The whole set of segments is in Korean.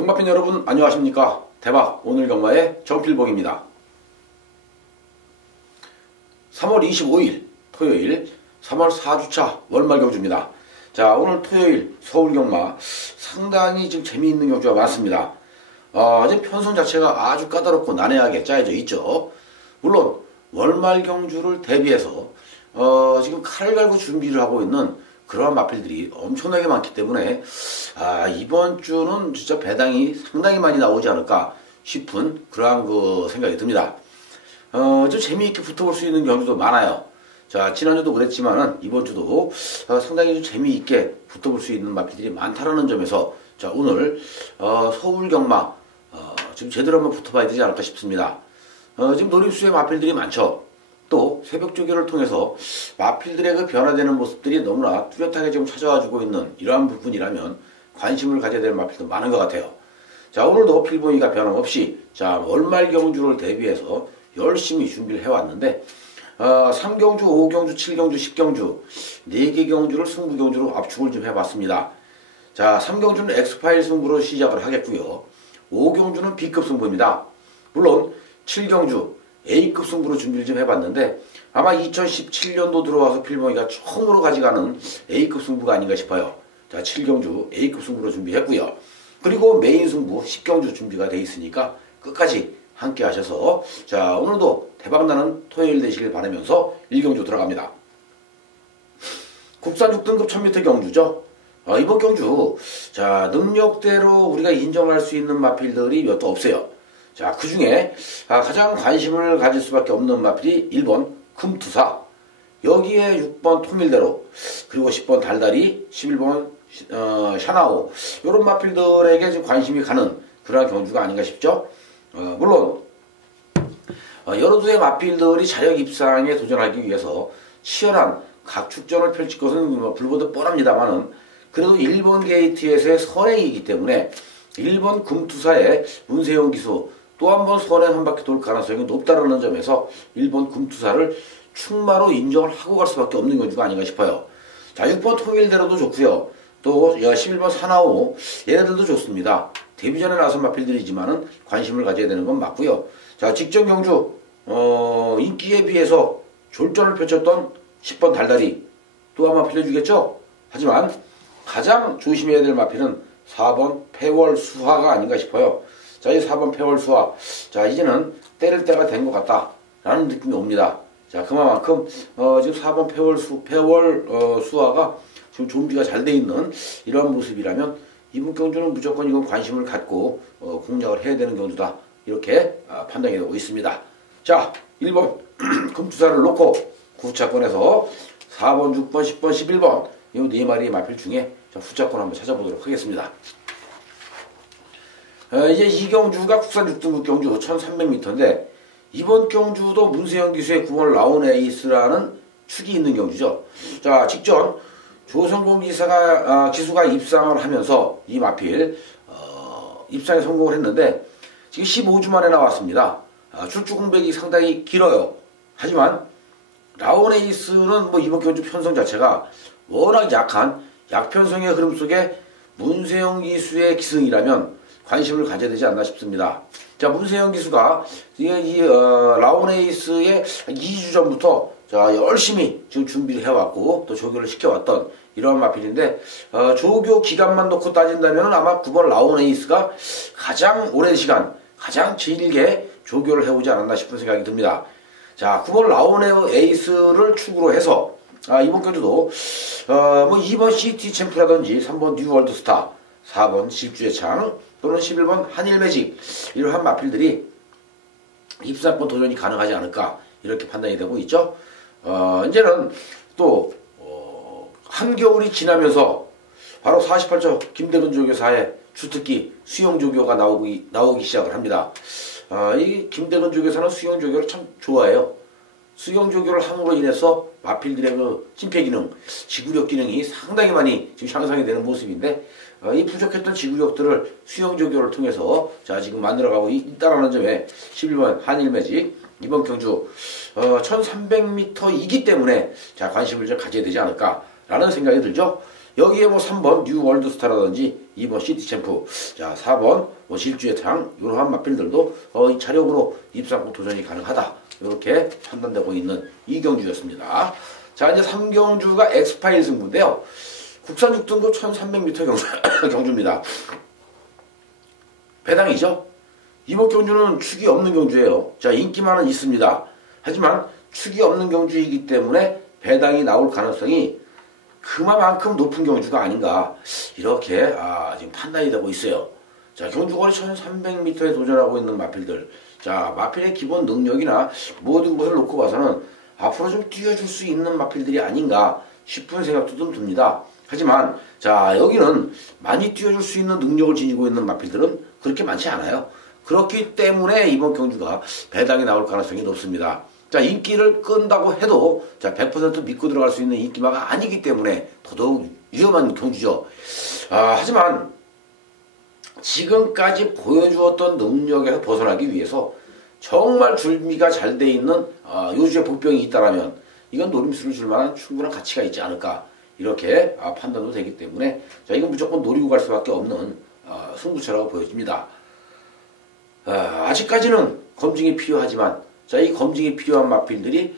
경마팬 여러분 안녕하십니까. 대박 오늘 경마의 정필봉입니다. 3월 25일 토요일 3월 4주차 월말 경주입니다. 자, 오늘 토요일 서울 경마 상당히 지금 재미있는 경주가 많습니다. 지금 편성 자체가 아주 까다롭고 난해하게 짜여져 있죠. 물론 월말 경주를 대비해서 지금 칼을 갈고 준비를 하고 있는 그러한 마필들이 엄청나게 많기 때문에 이번 주는 진짜 배당이 상당히 많이 나오지 않을까 싶은 그러한 생각이 듭니다. 좀 재미있게 붙어볼 수 있는 경주도 많아요. 자, 지난주도 그랬지만은 이번 주도 상당히 좀 재미있게 붙어볼 수 있는 마필들이 많다라는 점에서 자, 오늘 서울 경마 지금 제대로 한번 붙어봐야 되지 않을까 싶습니다. 지금 노림수의 마필들이 많죠. 또 새벽 조교를 통해서 마필들의 그 변화되는 모습들이 너무나 뚜렷하게 지금 찾아와주고 있는 이러한 부분이라면 관심을 가져야 될 마필도 많은 것 같아요. 자, 오늘도 필봉이가 변함없이 자, 월말 경주를 대비해서 열심히 준비를 해왔는데 3경주, 5경주, 7경주, 10경주 4개 경주를 승부 경주로 압축을 좀 해봤습니다. 자, 3경주는 엑스파일 승부로 시작을 하겠고요. 5경주는 B급 승부입니다. 물론 7경주 A급 승부로 준비를 좀 해봤는데 아마 2017년도 들어와서 필봉이가 처음으로 가져가는 A급 승부가 아닌가 싶어요. 자, 7경주 A급 승부로 준비했고요. 그리고 메인 승부 10경주 준비가 돼 있으니까 끝까지 함께 하셔서 자, 오늘도 대박나는 토요일 되시길 바라면서 1경주 들어갑니다. 국산 6등급 1000m 경주죠. 이번 경주 자, 능력대로 우리가 인정할 수 있는 마필들이 몇 도 없어요. 자, 그 중에 가장 관심을 가질 수밖에 없는 마필이 1번 금투사, 여기에 6번 통일대로, 그리고 10번 달달이, 11번 샤나오, 이런 마필들에게 좀 관심이 가는 그런 경주가 아닌가 싶죠. 물론 여러 두의 마필들이 자력 입상에 도전하기 위해서 치열한 각축전을 펼칠 것은 불보듯 뻔합니다만은 그래도 1번 게이트에서의 선행이기 때문에 1번 금투사의 문세영 기수 또 한 번 선행 한 바퀴 돌 가능성이 높다라는 점에서 1번 금투사를 충마로 인정을 하고 갈 수밖에 없는 경주가 아닌가 싶어요. 자, 6번 통일대로도 좋고요. 또 11번 사나오 얘네들도 좋습니다. 데뷔전에 나선 마필들이지만은 관심을 가져야 되는 건 맞고요. 자, 직전 경주 인기에 비해서 졸전을 펼쳤던 10번 달달이 또 한 번 필려주겠죠. 하지만 가장 조심해야 될 마필은 4번 패월 수화가 아닌가 싶어요. 자, 이 4번 패월 수화. 자, 이제는 때릴 때가 된 것 같다라는 느낌이 옵니다. 자, 그만큼 지금 4번 패월 수화가 지금 준비가 잘 돼 있는 이러한 모습이라면 이번 경주는 무조건 이건 관심을 갖고 공략을 해야 되는 경주다. 이렇게 판단이 되고 있습니다. 자, 1번 금투사를 놓고 후차권에서 4번, 6번, 10번, 11번 이 4마리의 마필 중에 후차권 한번 찾아보도록 하겠습니다. 이제 이 경주가 국산 6등급 경주 1300m인데 이번 경주도 문세영 기수의 9번 라운 에이스라는 축이 있는 경주죠. 자, 직전 조성공 기수가 입상을 하면서 이 마필 입상에 성공을 했는데 지금 15주 만에 나왔습니다. 출주 공백이 상당히 길어요. 하지만 라운 에이스는 이번 경주 편성 자체가 워낙 약한 약편성의 흐름 속에 문세영 기수의 기승이라면 관심을 가져야 되지 않나 싶습니다. 자, 문세영 기수가 라운 에이스의 2주 전부터 자, 열심히 지금 준비를 해왔고 또 조교를 시켜왔던 이러한 마필인데 조교 기간만 놓고 따진다면 아마 9번 라운 에이스가 가장 오랜 시간 가장 길게 조교를 해오지 않았나 싶은 생각이 듭니다. 자, 9번 라운 에이스를 축으로 해서 이번 경주도 2번 CT 챔프라든지 3번 뉴월드스타, 4번 질주의 창 또는 11번 한일매직 이러한 마필들이 입상권 도전이 가능하지 않을까 이렇게 판단이 되고 있죠. 이제는 또 한겨울이 지나면서 바로 48조 김대근 조교사의 주특기 수영조교가 나오기 시작을 합니다. 이 김대근 조교사는 수영조교를 참 좋아해요. 수영조교를 함으로 인해서 마필들의 그 심폐기능, 지구력 기능이 상당히 많이 지금 향상이 되는 모습인데 이 부족했던 지구력들을 수영조교를 통해서 자, 지금 만들어가고 있다라는 점에 11번 한일매직 이번 경주 1300m이기 때문에 자, 관심을 좀 가져야 되지 않을까라는 생각이 들죠. 여기에 뭐 3번 뉴 월드스타라든지 2번 시티챔프, 자 4번 뭐 질주의 장 이러한 마필들도 이 자력으로 입상권 도전이 가능하다 이렇게 판단되고 있는 이 경주였습니다. 자 이제 3경주가 엑스파일 승부인데요. 국산 6등급 1300m 경주입니다. 배당이죠. 이번 경주는 축이 없는 경주예요. 자 인기만은 있습니다. 하지만 축이 없는 경주이기 때문에 배당이 나올 가능성이 그만큼 높은 경주가 아닌가 이렇게 지금 판단이 되고 있어요. 자 경주거리 1300m에 도전하고 있는 마필들, 자 마필의 기본 능력이나 모든 것을 놓고 봐서는 앞으로 좀 뛰어줄 수 있는 마필들이 아닌가 싶은 생각도 좀 듭니다. 하지만 자 여기는 많이 뛰어줄 수 있는 능력을 지니고 있는 마필들은 그렇게 많지 않아요. 그렇기 때문에 이번 경주가 배당이 나올 가능성이 높습니다. 자 인기를 끈다고 해도 자 100% 믿고 들어갈 수 있는 인기마가 아니기 때문에 더더욱 위험한 경주죠. 하지만 지금까지 보여주었던 능력에서 벗어나기 위해서 정말 준비가 잘 돼 있는 요주의 복병이 있다라면 이건 노림수를 줄 만한 충분한 가치가 있지 않을까 이렇게 판단도 되기 때문에 자 이건 무조건 노리고 갈 수밖에 없는 승부처라고 보여집니다. 아직까지는 검증이 필요하지만 자, 이 검증이 필요한 마필들이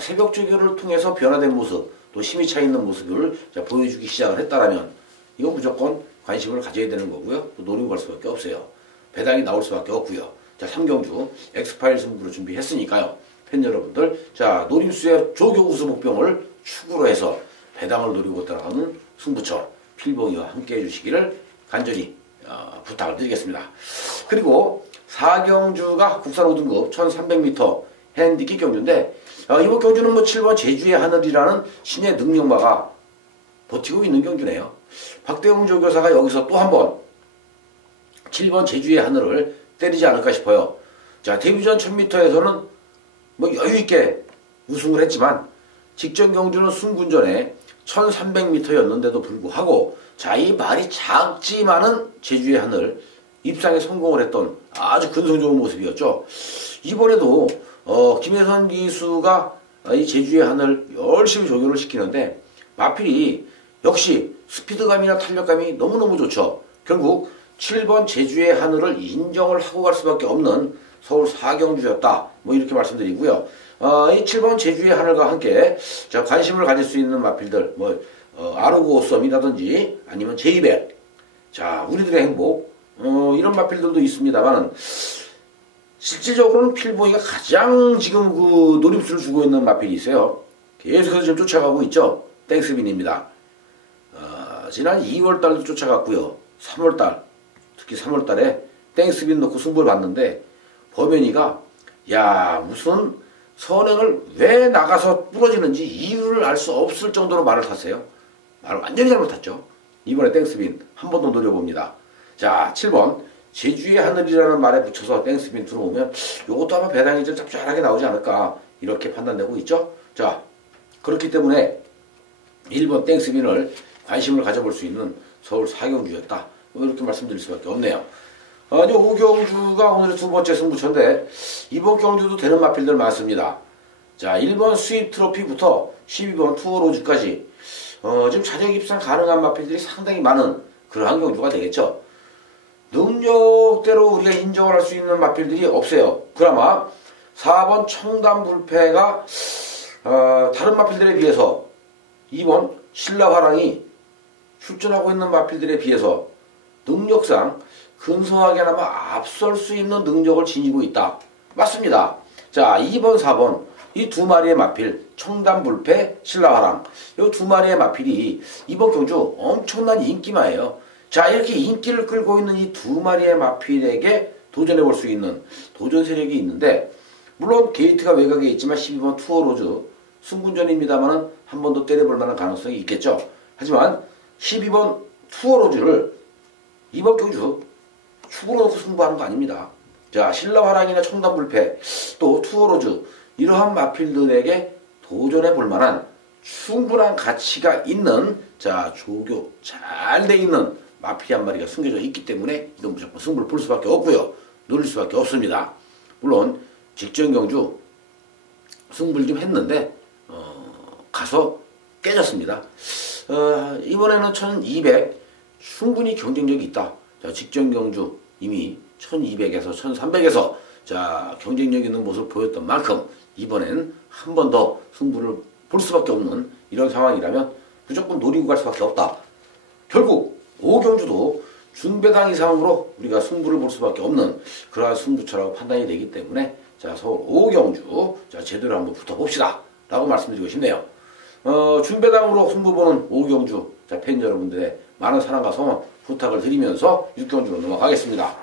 새벽 조교를 통해서 변화된 모습, 또 힘이 차 있는 모습을 보여주기 시작을 했다라면 이건 무조건 관심을 가져야 되는 거고요. 또 노리고 갈 수밖에 없어요. 배당이 나올 수밖에 없고요. 자, 3경주 엑스파일 승부를 준비했으니까요. 팬 여러분들, 자 노림수의 조교 우수 목병을 축으로 해서 배당을 노리고 따라가는 승부처 필봉이와 함께 해주시기를 간절히 부탁을 드리겠습니다. 그리고 4경주가 국산 5등급 1300m 핸디캡 경주인데 이번 경주는 뭐 7번 제주의 하늘이라는 신의 능력마가 버티고 있는 경주네요. 박대웅 조교사가 여기서 또 한 번 7번 제주의 하늘을 때리지 않을까 싶어요. 자 데뷔전 1000m에서는 뭐 여유있게 우승을 했지만 직전 경주는 순군전에 1300m였는데도 불구하고 자 이 말이 작지만은 제주의 하늘 입상에 성공을 했던 아주 근성 좋은 모습이었죠. 이번에도 김혜선 기수가 이 제주의 하늘 열심히 조교를 시키는데 마필이 역시 스피드감이나 탄력감이 너무너무 좋죠. 결국 7번 제주의 하늘을 인정을 하고 갈 수밖에 없는 서울 4경주였다. 뭐 이렇게 말씀드리고요. 이 7번 제주의 하늘과 함께 자 관심을 가질 수 있는 마필들 뭐 아르고 썸이라든지 아니면 제이백, 자 우리들의 행복 이런 마필들도 있습니다만 실질적으로는 필보이가 가장 지금 그 노림수를 주고 있는 마필이 있어요. 계속해서 지금 쫓아가고 있죠. 땡스빈입니다. 지난 2월달도 쫓아갔고요. 3월달 특히 3월달에 땡스빈 놓고 승부를 봤는데 범현이가 야 무슨 선행을 왜 나가서 부러지는지 이유를 알 수 없을 정도로 말을 탔어요. 말을 완전히 잘못 탔죠. 이번에 땡스빈 한 번 더 노려봅니다. 자 7번 제주의 하늘이라는 말에 붙여서 땡스빈 들어오면 이것도 아마 배당이 좀 짭짤하게 나오지 않을까 이렇게 판단되고 있죠. 자 그렇기 때문에 1번 땡스빈을 관심을 가져볼 수 있는 서울 4경주였다 이렇게 말씀드릴 수밖에 없네요. 이제 5경주가 오늘의 두 번째 승부처인데 이번 경주도 되는 마필들 많습니다. 자 1번 수입 트로피부터 12번 투어로즈까지 지금 자력 입상 가능한 마필들이 상당히 많은 그러한 경주가 되겠죠. 능력대로 우리가 인정을 할 수 있는 마필들이 없어요. 그나마 4번 청담불패가 다른 마필들에 비해서 2번 신라화랑이 출전하고 있는 마필들에 비해서 능력상 근소하게나마 앞설 수 있는 능력을 지니고 있다. 맞습니다. 자 2번 4번 이 두 마리의 마필 청담불패 신라화랑 이 두 마리의 마필이 이번 경주 엄청난 인기마예요. 자 이렇게 인기를 끌고 있는 이 두 마리의 마필에게 도전해 볼 수 있는 도전 세력이 있는데 물론 게이트가 외곽에 있지만 12번 투어로즈 승군전입니다만 한 번 더 때려볼 만한 가능성이 있겠죠. 하지만 12번 투어로즈를 이번 경주 축으로 놓고 승부하는 거 아닙니다. 자 신라화랑이나 청담불패 또 투어로즈 이러한 마필들에게 도전해 볼 만한 충분한 가치가 있는 자 조교 잘 돼 있는 마필이 한 마리가 숨겨져 있기 때문에 이건 무조건 승부를 볼 수밖에 없고요. 노릴 수밖에 없습니다. 물론 직전 경주 승부를 좀 했는데 가서 깨졌습니다. 이번에는 1200 충분히 경쟁력이 있다. 자, 직전 경주 이미 1200에서 1300에서 자, 경쟁력 있는 모습을 보였던 만큼 이번엔 한 번 더 승부를 볼 수밖에 없는 이런 상황이라면 무조건 노리고 갈 수밖에 없다. 결국 5경주도 중배당 이상으로 우리가 승부를 볼 수밖에 없는 그러한 승부처라고 판단이 되기 때문에 자, 서울 5경주 자, 제대로 한번 붙어봅시다 라고 말씀드리고 싶네요. 중배당으로 승부 보는 5경주 자, 팬 여러분들의 많은 사랑과 성원 부탁을 드리면서 6경주로 넘어가겠습니다.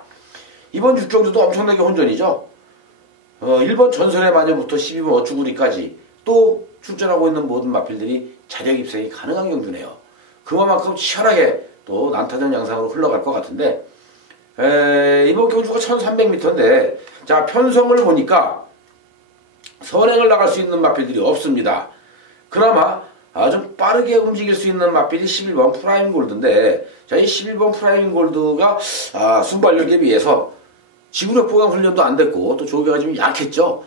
이번 6경주도 엄청나게 혼전이죠. 1번 전설의 마녀부터 12번 어쭈구리까지 또 출전하고 있는 모든 마필들이 자력 입상이 가능한 경주네요. 그만큼 치열하게 또 난타전 양상으로 흘러갈 것 같은데 이번 경주가 1300m인데 자, 편성을 보니까 선행을 나갈 수 있는 마필들이 없습니다. 그나마 좀 빠르게 움직일 수 있는 마필이 11번 프라임 골드인데 자, 이 11번 프라임 골드가 순발력에 비해서 지구력 보강 훈련도 안 됐고 또 조교가 좀 약했죠.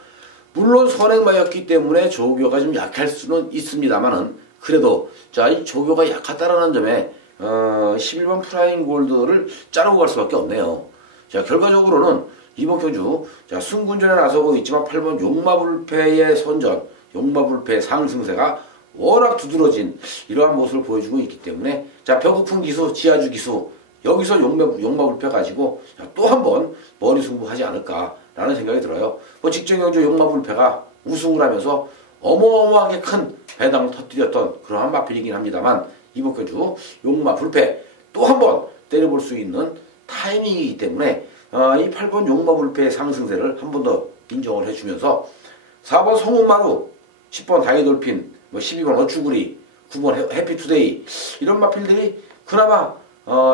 물론 선행마였기 때문에 조교가 좀 약할 수는 있습니다만은 그래도 자, 이 조교가 약하다라는 점에 11번 프라임 골드를 자르고 갈 수밖에 없네요. 자, 결과적으로는 이번 경주 자, 승군전에 나서고 있지만 8번 용마불패의 선전, 용마불패의 상승세가 워낙 두드러진 이러한 모습을 보여주고 있기 때문에 자, 벼고픈 기수, 지하주 기수 여기서 용마불패 가지고 또 한 번 머리 승부하지 않을까라는 생각이 들어요. 뭐 직전 경주 용마불패가 우승을 하면서 어마어마하게 큰 배당을 터뜨렸던 그러한 마필이긴 합니다만 이번 경주 용마불패 또 한 번 때려볼 수 있는 타이밍이기 때문에 이 8번 용마불패의 상승세를 한 번 더 인정을 해주면서 4번 성운마루, 10번 다이돌핀, 뭐 12번 어쭈구리, 9번 해피투데이 이런 마필들이 그나마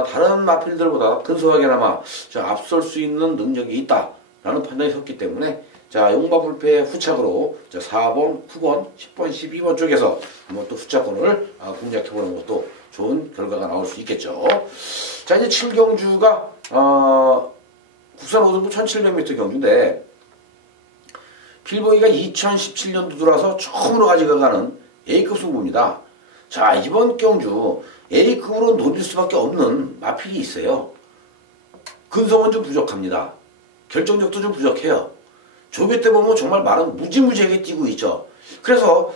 다른 마필들보다 근소하게나마 앞설 수 있는 능력이 있다라는 판단이 섰기 때문에 자, 용마불패의 후착으로 자, 4번, 9번, 10번, 12번 쪽에서 한번 또 후착권을 공략해보는 것도 좋은 결과가 나올 수 있겠죠. 자, 이제 7경주가 국산 5등급 1700m 경주인데 필보이가 2017년도 들어와서 처음으로 가져가는 A급 승부입니다. 자, 이번 경주 A급으로 노릴 수밖에 없는 마필이 있어요. 근성은 좀 부족합니다. 결정력도 좀 부족해요. 조교 때 보면 정말 말은 무지무지하게 뛰고 있죠. 그래서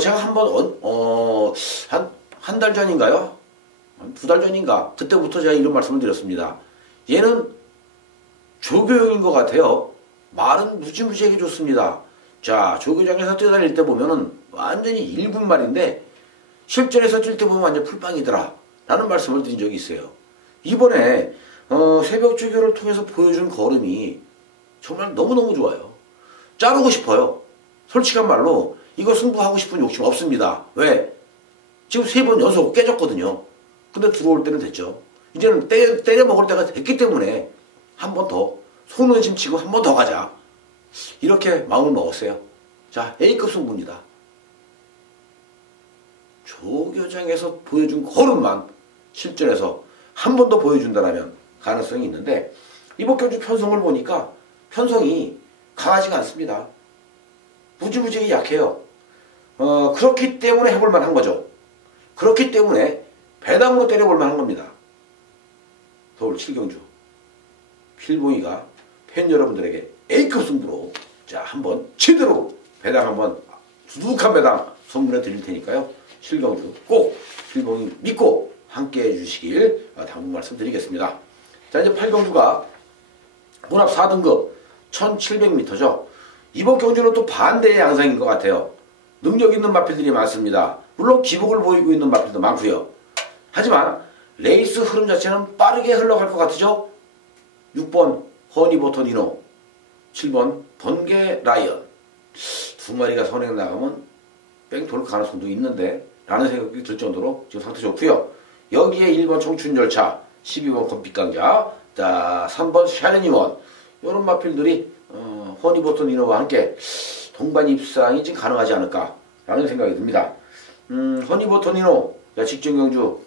제가 한번 한 달 전인가요? 2달 전인가? 그때부터 제가 이런 말씀을 드렸습니다. 얘는 조교용인 것 같아요. 말은 무지무지하게 좋습니다. 자, 조교장에서 뛰어다닐 때 보면은 완전히 1군 말인데 실전에서 뛸 때 보면 완전 풀빵이더라 라는 말씀을 드린 적이 있어요. 이번에 새벽 조교를 통해서 보여준 걸음이 정말 너무너무 좋아요. 자르고 싶어요. 솔직한 말로 이거 승부하고 싶은 욕심 없습니다. 왜? 지금 3번 연속 깨졌거든요. 근데 들어올 때는 됐죠. 이제는 때려 먹을 때가 됐기 때문에 한 번 더 손은심 치고 한 번 더 가자. 이렇게 마음을 먹었어요. 자, A급 승부입니다. 조교장에서 보여준 걸음만 실전에서 한 번 더 보여준다면 가능성이 있는데 이번 경주 편성을 보니까 편성이 강하지가 않습니다. 무지무지하게 약해요. 그렇기 때문에 해볼 만한 거죠. 그렇기 때문에 배당으로 때려볼 만한 겁니다. 서울 7경주 필보이가 팬 여러분들에게 A급 승부로 자, 한번 제대로 배당 한번 두둑한 배당 선물해 드릴 테니까요. 7경주 꼭 필보이 믿고 함께 해주시길 당부 말씀드리겠습니다. 자, 이제 8경주가 혼합 4등급 1700m죠. 이번 경주는 또 반대의 양상인 것 같아요. 능력 있는 마필들이 많습니다. 물론 기복을 보이고 있는 마필도 많고요. 하지만 레이스 흐름 자체는 빠르게 흘러갈 것 같으죠. 6번 허니버터 니노, 7번 번개 라이언 두 마리가 선행 나가면 뺑 돌 가능성도 있는데 라는 생각이 들 정도로 지금 상태 좋고요. 여기에 1번 청춘열차, 12번 건빛강자, 자 3번 샤르니원 이런 마필들이 허니버터 니노와 함께 동반 입상이 지금 가능하지 않을까 라는 생각이 듭니다. 허니버터 니노 직전 경주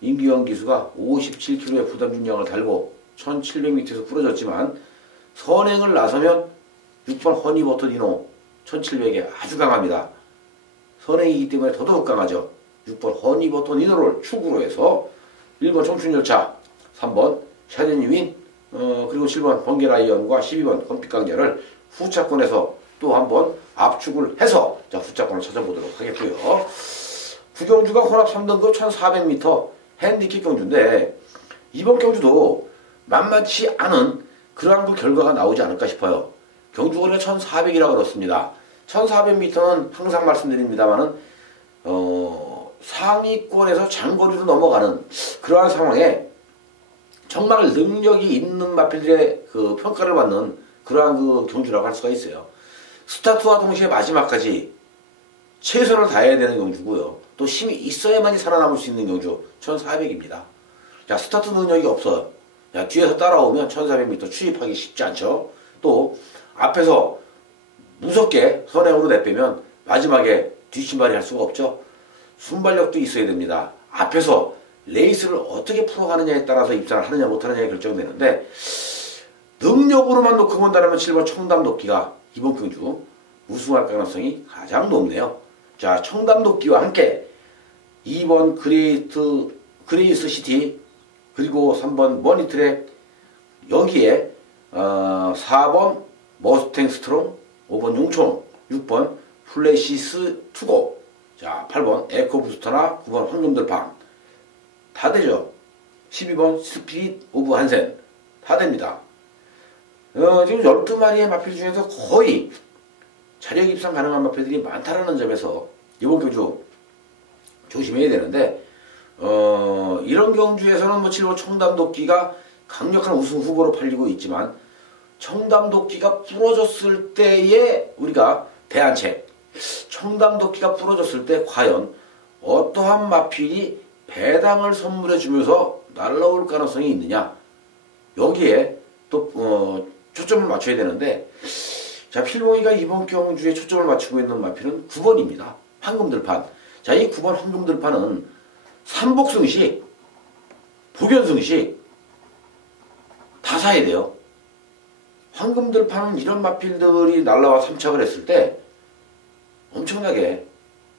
임기영 기수가 57kg의 부담 중량을 달고 1700m에서 부러졌지만 선행을 나서면 6번 허니버터 니노 1700에 아주 강합니다. 선행이기 때문에 더더욱 강하죠. 6번 허니버터 니더를 축으로 해서 1번 청춘열차, 3번 샤데니윈, 그리고 7번 번개라이언과 12번 검빛강제를 후차권에서 또 한번 압축을 해서 자, 후차권을 찾아보도록 하겠고요. 구경주가 혼합 3등급 1400m 핸디캡 경주인데 이번 경주도 만만치 않은 그러한 그 결과가 나오지 않을까 싶어요. 경주거리가 1400이라고 그렇습니다. 1400m는 항상 말씀드립니다만은 상위권에서 장거리로 넘어가는 그러한 상황에 정말 능력이 있는 마필들의 그 평가를 받는 그러한 그 경주라고 할 수가 있어요. 스타트와 동시에 마지막까지 최선을 다해야 되는 경주고요. 또 힘이 있어야만이 살아남을 수 있는 경주 1400입니다. 자, 스타트 능력이 없어요. 자, 뒤에서 따라오면 1400m 추입하기 쉽지 않죠. 또 앞에서 무섭게 선행으로 내빼면 마지막에 뒷심발이 할 수가 없죠. 순발력도 있어야 됩니다. 앞에서 레이스를 어떻게 풀어가느냐에 따라서 입상을 하느냐 못하느냐에 결정되는데 능력으로만 놓고 본다면 7번 청담도끼가 이번 경주 우승할 가능성이 가장 높네요. 자, 청담도끼와 함께 2번 그레이스 시티 그리고 3번 머니트랙 여기에 4번 머스탱 스트롱 5번 용총 6번 플래시스 투고 자 8번 에코부스터나 9번 황금들팡 다 되죠. 12번 스피릿 오브 한센 다 됩니다. 지금 12마리의 마필 중에서 거의 자력 입상 가능한 마필들이 많다라는 점에서 이번 경주 조심해야 되는데 이런 경주에서는 뭐 7번 청담도끼가 강력한 우승 후보로 팔리고 있지만 청담도끼가 부러졌을 때의 우리가 대안책 청담도끼가 부러졌을 때 과연 어떠한 마필이 배당을 선물해 주면서 날라올 가능성이 있느냐 여기에 또 초점을 맞춰야 되는데 자 필봉이가 이번 경주에 초점을 맞추고 있는 마필은 9번입니다. 황금들판. 자 이 9번 황금들판은 삼복승식 복연승식 다 사야 돼요. 황금들판은 이런 마필들이 날라와 삼착을 했을 때 엄청나게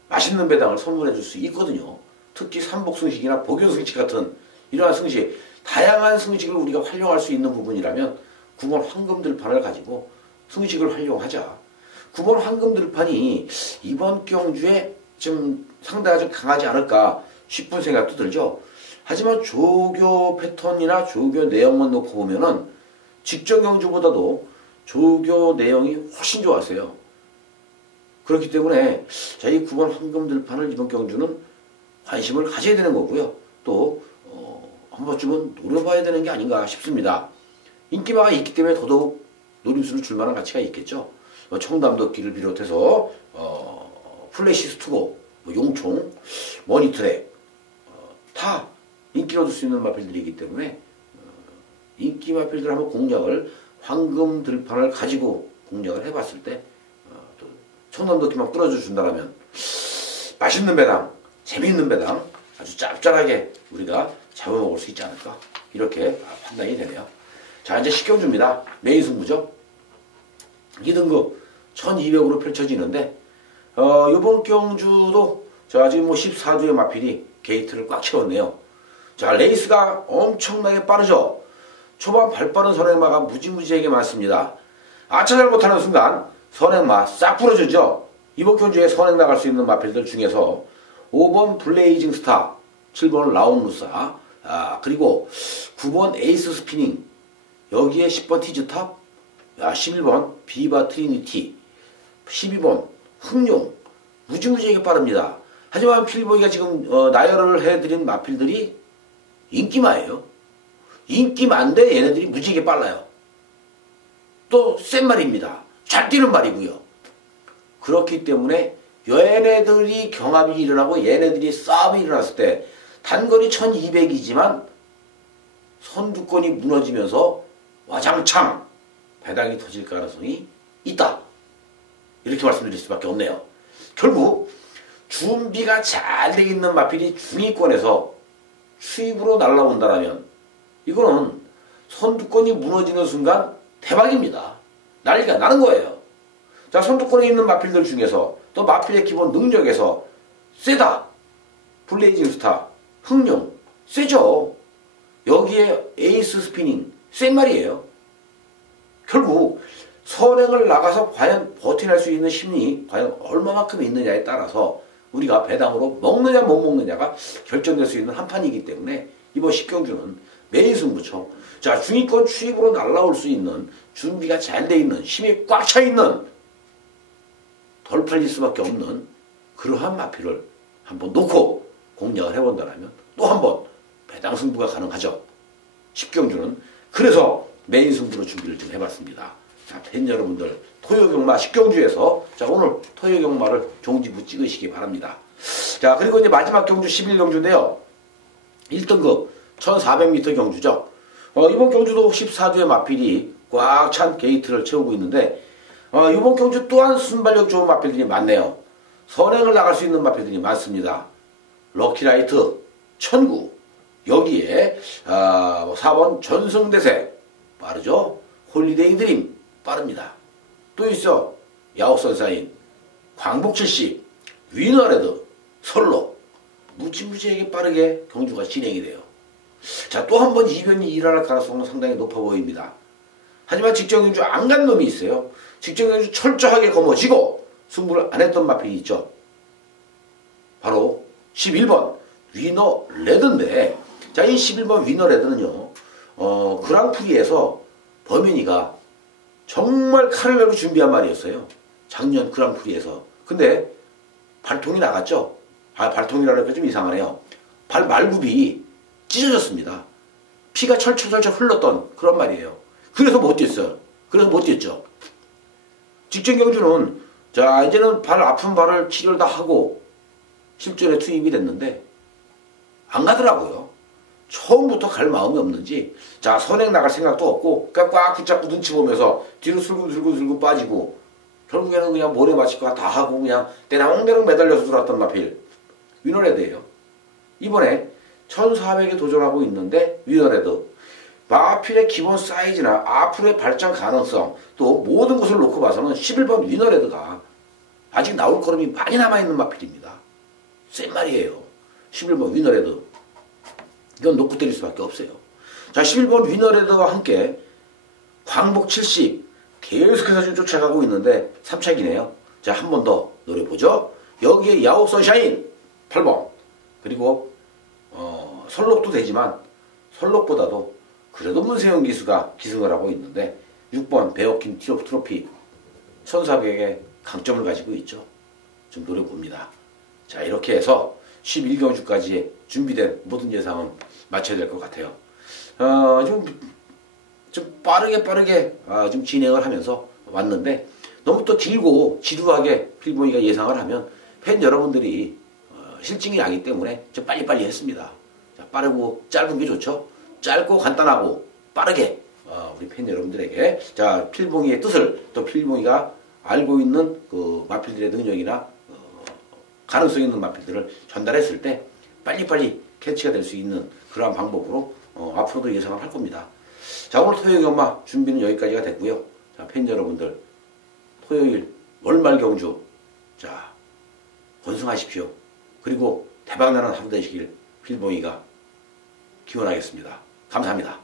맛있는 배당을 선물해 줄 수 있거든요. 특히 삼복승식이나 복연승식 같은 이러한 승식, 다양한 승식을 우리가 활용할 수 있는 부분이라면 9번 황금들판을 가지고 승식을 활용하자. 9번 황금들판이 이번 경주에 좀 상당히 좀 강하지 않을까 싶은 생각도 들죠. 하지만 조교 패턴이나 조교 내용만 놓고 보면은 직전 경주보다도 조교 내용이 훨씬 좋았어요. 그렇기 때문에 자, 이 9번 황금들판을 이번 경주는 관심을 가져야 되는 거고요. 또 한 번쯤은 노려봐야 되는 게 아닌가 싶습니다. 인기마가 있기 때문에 더더욱 노림수를 줄 만한 가치가 있겠죠. 청담도끼를 비롯해서 플래시스 투고, 용총, 머니트랙 다 인기를 얻을 수 있는 마필들이기 때문에 인기 마필들 한번 공략을 황금들판을 가지고 공략을 해봤을 때 청담도끼만 뿌려줘 준다면 맛있는 배당, 재미있는 배당 아주 짭짤하게 우리가 잡아먹을 수 있지 않을까 이렇게 판단이 되네요. 자 이제 10경주입니다. 메인 승부죠. 2등급 1200으로 펼쳐지는데 이번 경주도 자 지금 뭐 14주의 마필이 게이트를 꽉 채웠네요. 자 레이스가 엄청나게 빠르죠. 초반 발빠른 선행마가 무지무지하게 많습니다. 아차잘 못하는 순간 선행마 싹 부러지죠. 이번 경주에 선행 나갈 수 있는 마필들 중에서 5번 블레이징 스타, 7번 라운루사, 그리고 9번 에이스 스피닝, 여기에 10번 티즈탑, 11번 비바 트리니티, 12번 흑룡, 무지무지하게 빠릅니다. 하지만 필보이가 지금 나열을 해드린 마필들이 인기마예요. 인기만데 얘네들이 무지하게 빨라요. 또 센 말입니다. 잘 뛰는 말이고요. 그렇기 때문에 얘네들이 경합이 일어나고 얘네들이 싸움이 일어났을 때 단거리 1200이지만 선두권이 무너지면서 와장창 배당이 터질 가능성이 있다. 이렇게 말씀드릴 수밖에 없네요. 결국 준비가 잘 돼 있는 마필이 중위권에서 수입으로 날아온다면 이거는 선두권이 무너지는 순간 대박입니다. 난리가 나는 거예요. 자, 선두권에 있는 마필들 중에서 또 마필의 기본 능력에서 세다. 블레이징 스타, 흥룡, 세죠. 여기에 에이스 스피닝, 센 말이에요. 결국 선행을 나가서 과연 버텨낼 수 있는 힘이 과연 얼마만큼 있느냐에 따라서 우리가 배당으로 먹느냐 못 먹느냐가 결정될 수 있는 한판이기 때문에 이번 10경주는 메인 승부처. 자, 중위권 추입으로 날라올 수 있는 준비가 잘 돼 있는 힘이 꽉 차 있는 덜 팔릴 수밖에 없는 그러한 마필을 한번 놓고 공략을 해본다면 또 한번 배당 승부가 가능하죠. 10경주는 그래서 메인 승부로 준비를 좀 해봤습니다. 자, 팬 여러분들 토요경마 10경주에서 자, 오늘 토요경마를 종지부 찍으시기 바랍니다. 자, 그리고 이제 마지막 경주 11경주인데요. 1등급 1400m 경주죠. 이번 경주도 14주의 마필이 꽉 찬 게이트를 채우고 있는데 이번 경주 또한 순발력 좋은 마필들이 많네요. 선행을 나갈 수 있는 마필들이 많습니다. 럭키라이트, 천구, 여기에 4번 전승대세 빠르죠. 홀리데이 드림 빠릅니다. 또 있어 야옥선사인, 광복70, 위너레드, 설로 무지무지하게 빠르게 경주가 진행이 돼요. 자, 또 한 번 이변이 일어날 가능성은 상당히 높아 보입니다. 하지만 직전경주 안 간 놈이 있어요. 직전경주 철저하게 거머쥐고 승부를 안 했던 마필이 있죠. 바로 11번 위너 레드인데, 자, 이 11번 위너 레드는요, 그랑프리에서 범인이가 정말 칼을 갈고 준비한 말이었어요. 작년 그랑프리에서. 근데 발통이 나갔죠. 발통이라니까 좀 이상하네요. 발 말굽이 찢어졌습니다. 피가 철철철철 흘렀던 그런 말이에요. 그래서 못 뛰었어요. 그래서 못 뛰었죠. 직전 경주는 자, 이제는 아픈 발을 치료를 다 하고 실전에 투입이 됐는데 안 가더라고요. 처음부터 갈 마음이 없는지 자, 선행 나갈 생각도 없고 그러니까 꽉 붙잡고 눈치 보면서 뒤로 슬금슬금 빠지고 결국에는 그냥 모래 맞힐 거 다 하고 그냥 대낭대낭 매달려서 들어왔던 마필 위너레드예요. 이번에 1400에 도전하고 있는데 위너레드 마필의 기본 사이즈나 앞으로의 발전 가능성 또 모든 것을 놓고 봐서는 11번 위너레드가 아직 나올 걸음이 많이 남아있는 마필입니다. 센 말이에요. 11번 위너레드 이건 놓고 때릴 수밖에 없어요. 자, 11번 위너레드와 함께 광복 70 계속해서 지금 쫓아가고 있는데 3차기네요. 자, 한 번 더 노려보죠. 여기에 야옥 선샤인 8번 그리고 설록도 되지만 설록보다도 그래도 문세영 기수가 기승을 하고 있는데 6번 베어킨 트로피 1400의 강점을 가지고 있죠. 좀 노려봅니다. 자, 이렇게 해서 11경주까지의 준비된 모든 예상은 마쳐야 될 것 같아요. 좀 빠르게 좀 진행을 하면서 왔는데 너무 또 길고 지루하게 필모이가 예상을 하면 팬 여러분들이 실증이 나기 때문에 좀 빨리빨리 했습니다. 자, 빠르고 짧은 게 좋죠. 짧고 간단하고 빠르게 우리 팬 여러분들에게 자, 필봉이의 뜻을 또 필봉이가 알고 있는 그 마필들의 능력이나 가능성 있는 마필들을 전달했을 때 빨리빨리 캐치가 될 수 있는 그러한 방법으로 앞으로도 예상을 할 겁니다. 자, 오늘 토요일 경마 준비는 여기까지가 됐고요. 자, 팬 여러분들 토요일 월말 경주 자, 건승하십시오. 그리고 대박나는 하루 되시길 필봉이가 기원하겠습니다. 감사합니다.